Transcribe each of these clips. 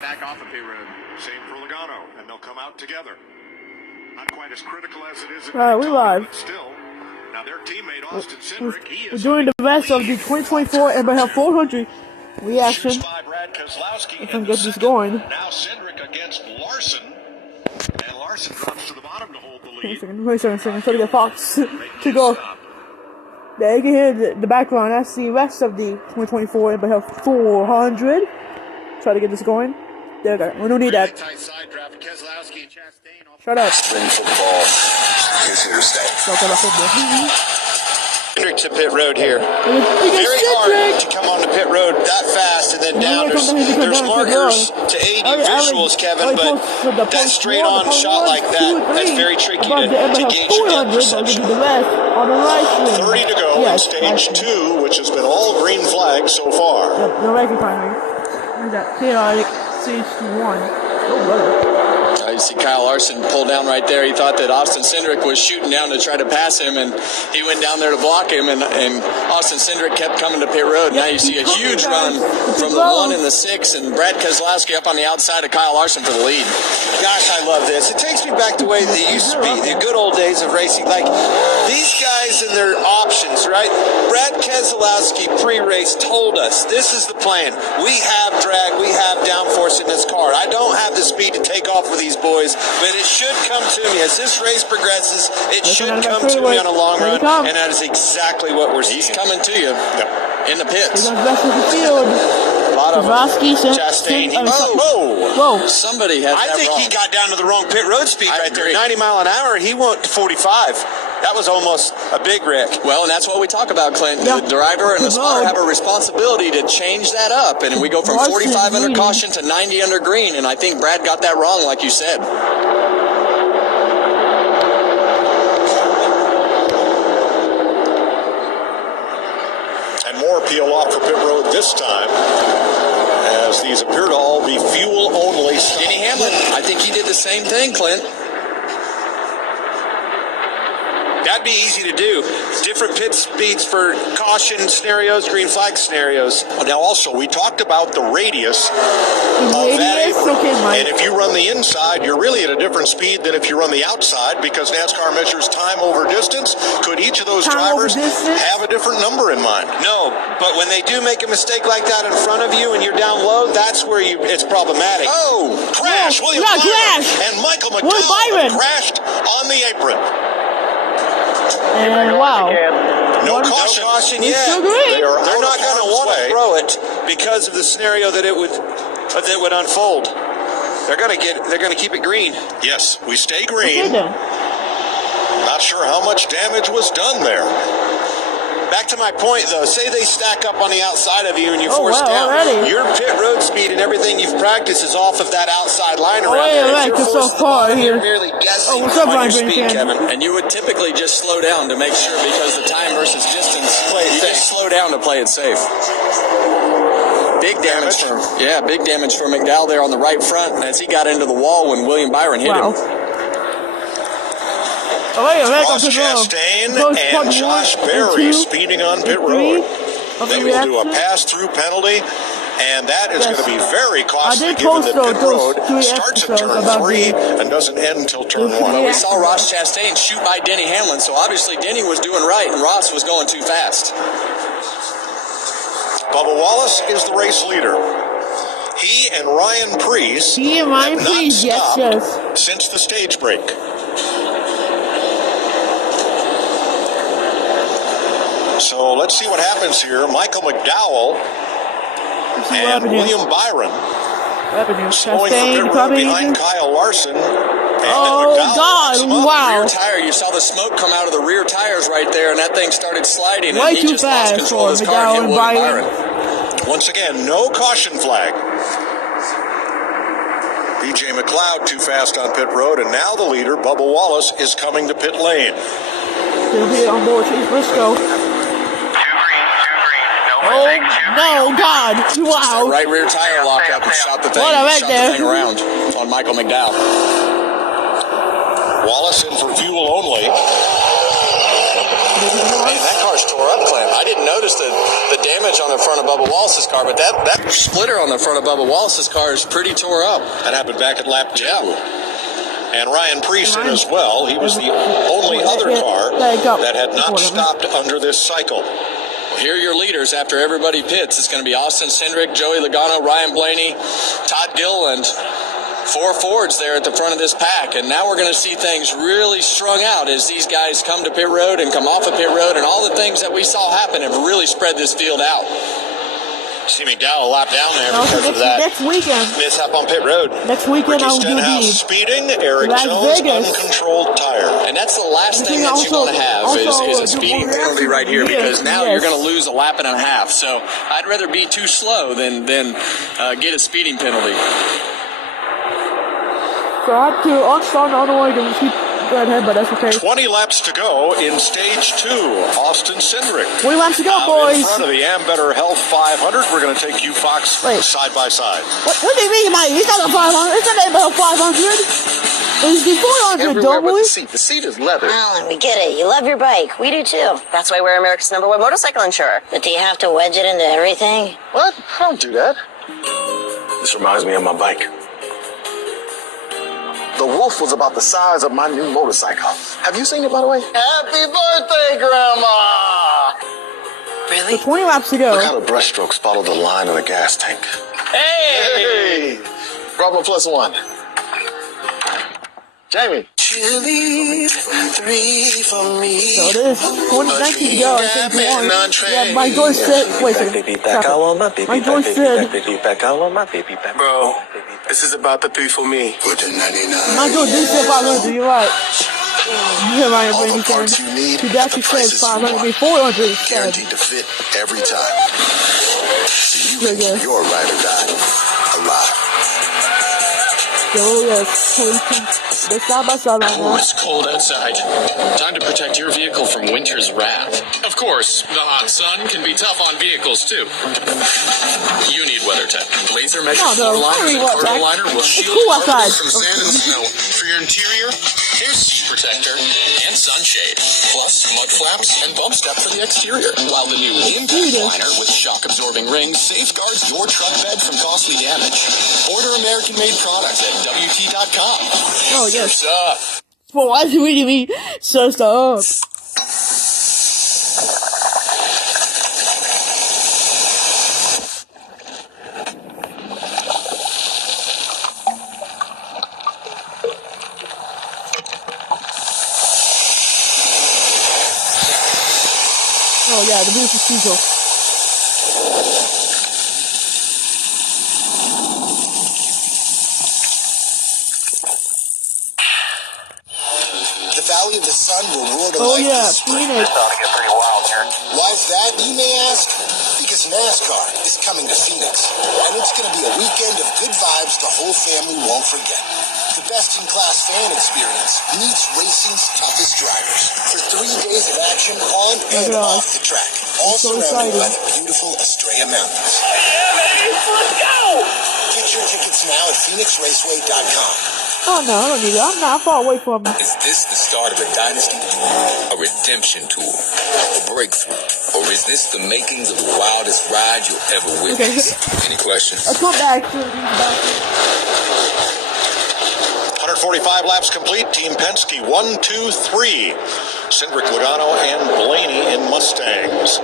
Back off of pit road. Same for Logano, and they'll come out together. Not quite as critical as it is. Alright, we live. But still, now their teammate Austin Cindric, he We're is doing the rest of the 2024 Ambetter Health 400 reaction. If I can get this going. Now Cindric against Larson, and Larson drops to the bottom to hold the lead. Wait a second. I'm trying to get Fox to go. Yeah, you can hear the background. That's the rest of the 2024 Ambetter Health 400. Try to get this going. There we go. We don't need that. Shut up. Football is here to stay. Talk about football. Cindric to pit road here. Very hard to come on the pit road that fast and then down. There's markers to aid you visuals, Kevin, but that straight on shot like that's very tricky to gauge your depth perception. 30 to go in stage 2, which has been all green flags so far. Yep, no right behind me. There's that chaotic stage 1. Oh, brother. You see Kyle Larson pull down right there. He thought that Austin Cindric was shooting down to try to pass him, and he went down there to block him, and Austin Cindric kept coming to pit road. Now you see a huge run from the 1 and the 6, and Brad Keselowski up on the outside of Kyle Larson for the lead. Gosh, I love this. It takes me back to the way they used to be, the good old days of racing. Like, these guys and their options, right? Brad Keselowski pre-race told us, this is the plan. We have drag, we have downforce in this car. I don't have the speed to take off with these boys, but it should come to me. As this race progresses, it should come to me on a long run, and that is exactly what we're seeing. He's coming to you in the pits. A lot of Chastain. Whoa. Somebody had that think wrong. he got down to the wrong pit road speed right there. 90 mile an hour, he went 45. That was almost a big wreck. Well, and that's what we talk about, Clint. The driver and the spotter have a responsibility to change that up, and we go from 45 under caution to 90 under green, and I think Brad got that wrong, like you said. And more peel off for pit road this time, as these appear to all be fuel only. Denny Hamlin, I think he did the same thing, Clint. That'd be easy to do. Different pit speeds for caution scenarios, green flag scenarios. Now, also, we talked about the radius of that apron. And if you run the inside, you're really at a different speed than if you run the outside, because NASCAR measures time over distance. Could each of those drivers have a different number in mind? No, but when they do make a mistake like that in front of you and you're down low, that's where it's problematic. Oh, crash! William Byron and Michael McDowell crashed on the apron. And wow. No caution yet. They're not going to want to throw it because of the scenario that would unfold. They're going to keep it green. Yes, we stay green. Not sure how much damage was done there. Back to my point, though. Say they stack up on the outside of you and you force down. Your pit road speed and everything you've practiced is off of that outside line around there. You're so far here. You're merely guessing on your speed, Kevin. And you would typically just slow down to make sure, because the time versus distance, you just slow down to play it safe. Big damage for McDowell there on the right front as he got into the wall when William Byron hit him. Ross Chastain and Josh Berry speeding on pit road. They will do a pass-through penalty, and that is going to be very costly given that pit road starts at turn 3 and doesn't end until turn 1. Well, we saw Ross Chastain shoot by Denny Hamlin, so obviously Denny was doing right and Ross was going too fast. Bubba Wallace is the race leader. He and Ryan Preece have not stopped since the stage break. So let's see what happens here. Michael McDowell and William Byron slowing for pit road behind Kyle Larson. Oh, God, wow. Rear tire. You saw the smoke come out of the rear tires right there, and that thing started sliding. Way and he too just lost fast control of his car and hit William Byron. Once again, no caution flag. BJ McLeod too fast on pit road, and now the leader, Bubba Wallace, is coming to pit lane. He'll be on board Chase Briscoe. Oh, no, God. Wow. Right rear tire locked up and shot the thing around on Michael McDowell. Wallace in for fuel only. Man, that car's tore up, Clem. I didn't notice the damage on the front of Bubba Wallace's car, but that splitter on the front of Bubba Wallace's car is pretty tore up. That happened back at lap 2. And Ryan Prieston as well. He was the only other car that had not stopped under this cycle. Here are your leaders after everybody pits. It's going to be Austin Cindric, Joey Logano, Ryan Blaney, Todd Gilliland. 4 Fords there at the front of this pack, and now we're going to see things really strung out as these guys come to pit road and come off of pit road, and all the things that we saw happen have really spread this field out. See McDowell a lap down there because of that next weekend. mishap on pit road. Next weekend Ricky I'll do Stenhouse speeding, Eric Las Jones Vegas. uncontrolled tire. And that's the last thing that you want to have is a speeding penalty right here, because now you're going to lose a lap and a half. So I'd rather be too slow than get a speeding penalty. So I have to unstart the other way to keep going ahead, but that's okay. 20 laps to go in stage 2. Austin Cindric. 20 laps to go, Out boys. in front of the Ambetter Health 500. We're going to take you, Fox, side by side. What do you mean, Mike? He's not a 500. It's not Ambetter 500. It's the 400, don't we? The seat is leather. Alan, we get it. You love your bike. We do too. That's why we're America's #1 motorcycle insurer. But do you have to wedge it into everything? What? I don't do that. This reminds me of my bike. The Wolf was about the size of my new motorcycle. Have you seen it, by the way? Happy birthday, Grandma! Really? So 20 laps to go. Look how the brushstrokes follow the line of the gas tank. Hey! Bravo +1. Jamie. Chili, 3 for me. So it is 2019 to go. Yeah, my George said. Wait a second. My George said. Bro, this is about the 3 for me. My George did say 500. You're right. You're right, Brady fan. He actually said 500 be 400 instead. Guaranteed to fit every time. So you can keep your ride or die alive. So yes, they're side by side right now. It's cold outside. Time to protect your vehicle from winter's wrath. Of course, the hot sun can be tough on vehicles too. You need WeatherTech. Laser measure floor liner and cargo liner will shield cool your outside. from sand and snow. For your interior, here's seat protector and sunshade, plus mud flaps and bump step for the exterior. While the new impact liner with shock-absorbing rings safeguards your truck bed from costly damage. Order American-made products at WT.com. Oh, yes. Up. Well, why is he reading me so stuff? Oh, yeah, the beautiful Cecil. The Valley of the Sun will roar to Oh, life yeah, this spring. Phoenix. Why is that, you may ask? Because NASCAR is coming to Phoenix, and it's going to be a weekend of good vibes the whole family won't forget. The best-in-class fan experience meets racing's toughest drivers for 3 days of action on and off the track, all so surrounded exciting. by the beautiful Estrella Mountains. Let's go! Get your tickets now at PhoenixRaceway.com. Oh, no, I don't need it. I'm not far away from it. Is this the start of a dynasty, a redemption tour, a breakthrough, or is this the makings of the wildest ride you'll ever witness? Any questions? Let's come back to the back. 145 laps complete. Team Penske 1, 2, 3. Cindric, Logano, and Blaney in Mustangs.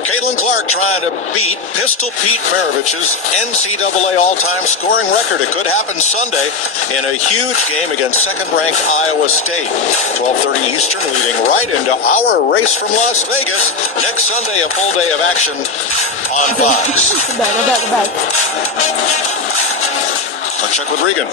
Caitlin Clark trying to beat Pistol Pete Maravich's NCAA all-time scoring record. It could happen Sunday in a huge game against second-ranked Iowa State. 12:30 Eastern, leading right into our race from Las Vegas. Next Sunday, a full day of action on Fox. I'm back. Let's check with Regan.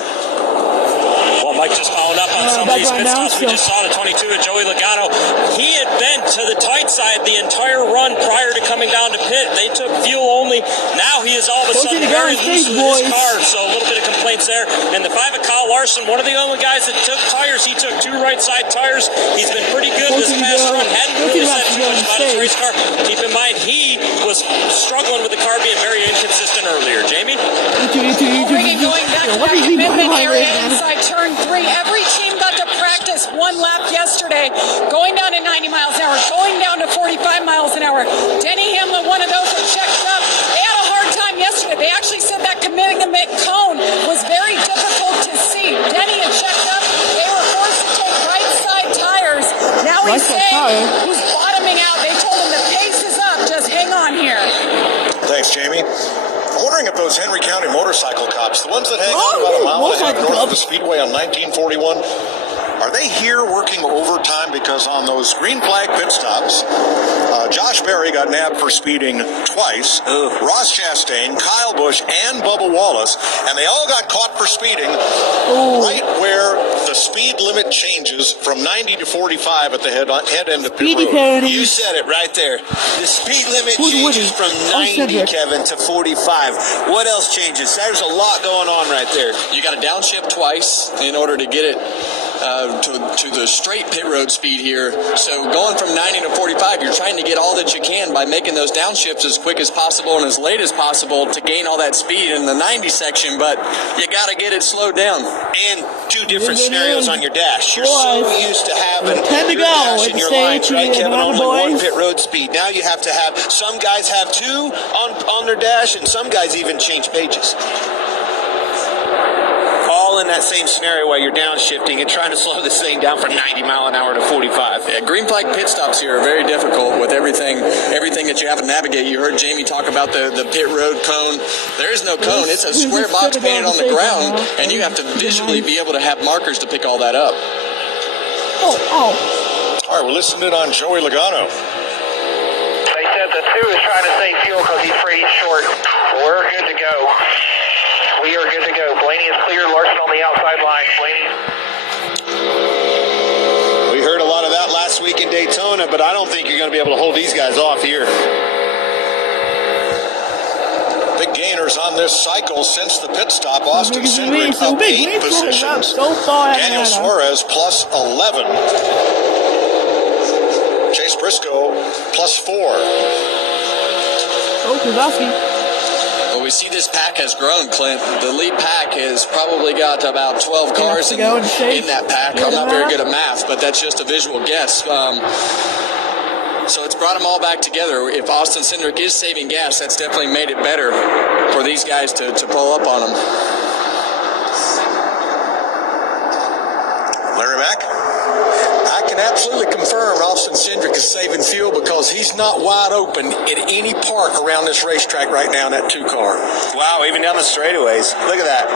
Well, Mike just following up on some of these pit stops. We just saw the 22 of Joey Logano. He had been to the tight side the entire run prior to coming down to pit. They took fuel only. Now he is all of a sudden very loose with his car, so a little bit of complaints there. And the 5 of Kyle Larson, one of the only guys that took tires. He took 2 right side tires. He's been pretty good this past run. Hadn't really said too much about his race car. Keep in mind, he was struggling with the car being very inconsistent earlier. Jamie? Going back to that commitment area inside turn 3. Every team got to practice missed one lap yesterday, going down to 90 miles an hour, going down to 45 miles an hour. Denny Hamlin, one of those that checked up. They had a hard time yesterday. They actually said that committing the cone was very difficult to see. Denny had checked up. They were forced to take right side tires. Now he's saying he's bottoming out. They told him the pace is up. Just hang on here. Thanks, Jamie. I'm wondering if those Henry County motorcycle cops, the ones that hang out about a mile and a half north of the Speedway on 1941, are they here working overtime? Because on those green flag pit stops, Josh Berry got nabbed for speeding twice. Ross Chastain, Kyle Busch, and Bubba Wallace, and they all got caught for speeding right where the speed limit changes from 90 to 45 at the head end of pit road. You said it right there. The speed limit changes from 90, Kevin, to 45. What else changes? There's a lot going on right there. You got to downshift twice in order to get it to the straight pit road speed here. So going from 90 to 45, you're trying to get all that you can by making those downshifts as quick as possible and as late as possible to gain all that speed in the 90 section, but you got to get it slowed down. And two different scenarios on your dash. You're so used to having your dash and your lines, right, Kevin? Only one pit road speed. Now you have to have, some guys have two on their dash, and some guys even change pages. All in that same scenario while you're downshifting and trying to slow this thing down from 90 mile an hour to 45. Yeah, green flag pit stops here are very difficult with everything that you have to navigate. You heard Jamie talk about the pit road cone. There is no cone. It's a square box painted on the ground, and you have to visually be able to have markers to pick all that up. All right, we're listening on Joey Logano. They said the 2 is trying to save fuel because he's freezing short. We're good to go. We are good to go. Blaney is clear. Larson on the outside line. Blaney. We heard a lot of that last week in Daytona, but I don't think you're going to be able to hold these guys off here. Big gainers on this cycle since the pit stop. Austin Cindric up 8 positions. Daniel Suarez plus 11. Chase Briscoe plus 4. Oh, Kozlowski. Well, we see this pack has grown, Clint. The lead pack has probably got about 12 cars in that pack. I'm not very good at math, but that's just a visual guess. So it's brought them all back together. If Austin Cindric is saving gas, that's definitely made it better for these guys to pull up on them. Larry Mack? I can absolutely confirm Austin Cindric is saving fuel because he's not wide open at any part around this racetrack right now in that 2 car. Wow, even down the straightaways. Look at that.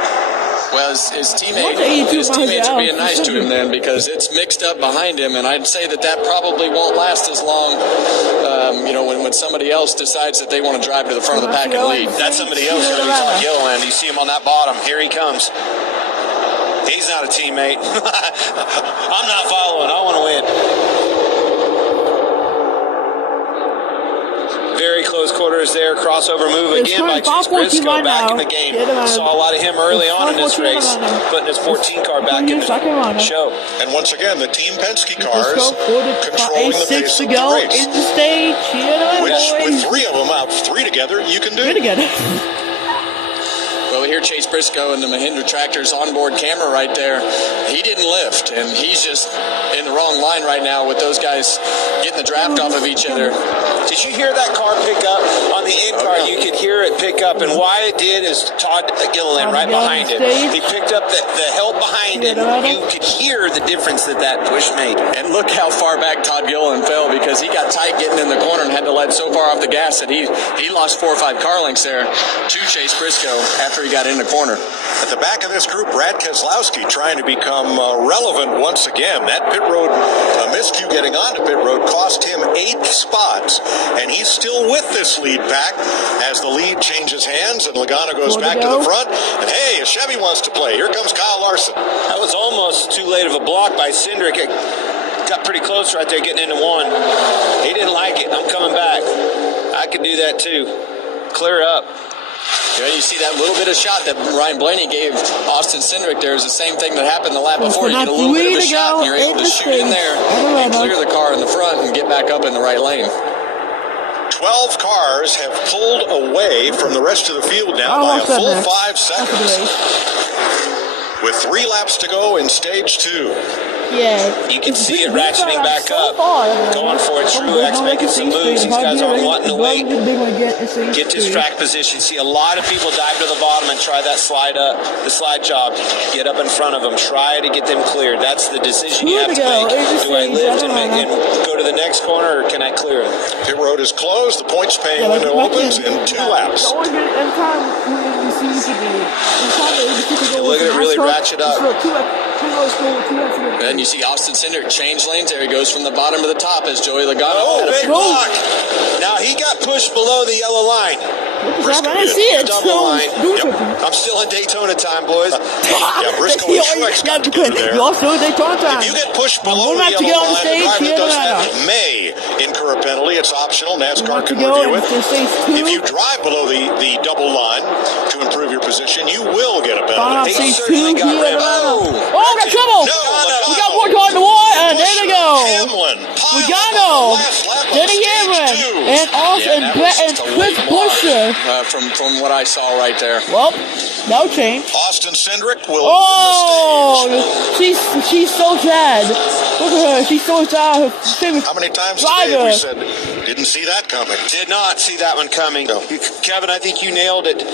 Well, his teammates are being nice to him then because it's mixed up behind him, and I'd say that probably won't last as long, when somebody else decides that they want to drive to the front of the pack and lead. That's somebody else going to be Todd Gilliland. You see him on that bottom. Here he comes. He's not a teammate. I'm not following. I want to win. Very close quarters there. Crossover move again by Chase Briscoe back in the game. Saw a lot of him early on in this race, putting his 14 car back in the show. And once again, the Team Penske cars controlling the pace of the race. In the stage. Which, with 3 of them out, 3 together, you can do. Well, we hear Chase Briscoe and the Mahindra Tractor's onboard camera right there. He didn't lift, and he's just in the wrong line right now with those guys getting the draft off of each other. Did you hear that car pick up? On the in car, you could hear it pick up, and why it did is Todd Gilliland right behind it. He picked up the help behind it. You could hear the difference that push made. And look how far back Todd Gilliland fell because he got tight getting in the corner and had to let so far off the gas that he lost 4 or 5 car lengths there to Chase Briscoe after he got in the corner. At the back of this group, Brad Keselowski trying to become relevant once again. That pit road miscue getting onto pit road cost him 8 spots, and he's still with this lead pack as the lead changes hands and Logano goes back to the front. And hey, a Chevy wants to play. Here comes Kyle Larson. That was almost too late of a block by Cindric. It got pretty close right there getting into 1. He didn't like it. I'm coming back. I could do that too. Clear up. Yeah, you see that little bit of shot that Ryan Blaney gave Austin Cindric there is the same thing that happened the lap before. You get a little bit of a shot and you're able to shoot in there and clear the car in the front and get back up in the right lane. 12 cars have pulled away from the rest of the field now by a full 5 seconds. with 3 laps to go in stage 2. Yeah. You can see it ratcheting back up, going for it. Truex making some moves. These guys aren't wanting to wait. Get this track position. See a lot of people dive to the bottom and try that slide up, the slide job. Get up in front of them. Try to get them cleared. That's the decision you have to make. Do I lift and go to the next corner, or can I clear it? Pit road is closed. The points paying window opens in 2 laps. Look at it really ratchet up. And you see Austin Cindric change lanes there. He goes from the bottom to the top as Joey Logano. Oh, big block. Now he got pushed below the yellow line. I didn't see it. Double line. Yep. I'm still in Daytona time, boys. Yeah, Briscoe and Truex got together there. You're still in Daytona time. If you get pushed below the yellow line, the driver does that may incur a penalty. It's optional. NASCAR can review it. If you drive below the double line to improve your position, you will get a penalty. Stage 2 here. Oh, got trouble. We got one car in the wall, and there they go. Logano, Denny Hamlin, and Austin and Chris Buescher. From what I saw right there. Well, no change. Austin Cindric will win the stage. She's so sad. Look at her. She's so sad. How many times today we said, didn't see that coming? Did not see that one coming. No. Kevin, I think you nailed it.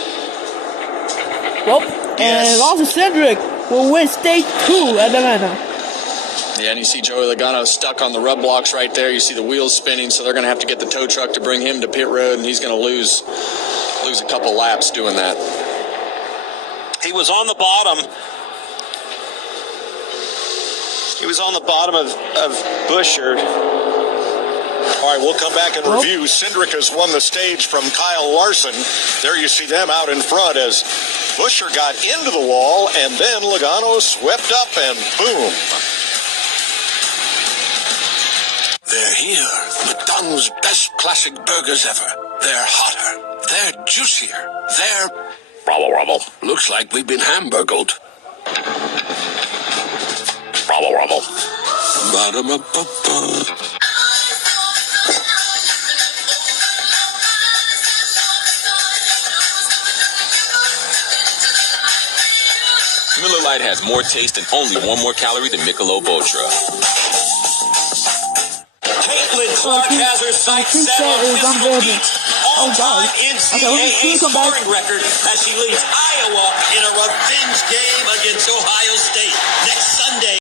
Well, and Austin Cindric will win stage 2 at Atlanta. Yeah, and you see Joey Logano stuck on the rub blocks right there. You see the wheels spinning, so they're going to have to get the tow truck to bring him to pit road, and he's going to lose a couple laps doing that. He was on the bottom. He was on the bottom of Buescher. All right, we'll come back and review. Cindric has won the stage from Kyle Larson. There you see them out in front as Buescher got into the wall, and then Logano swept up, and boom. They're here. McDonald's best classic burgers ever. They're hotter. They're juicier. They're... Rubble, rubble. Looks like we've been hamburgled. Rubble, rubble. Ba-da-ba-ba-ba. Miller Lite has more taste and only 1 more calorie than Michelob Ultra. Caitlin Clark has her sights set on physical feat. All-time NCAA scoring record as she leads Iowa in a revenge game against Ohio State next Sunday.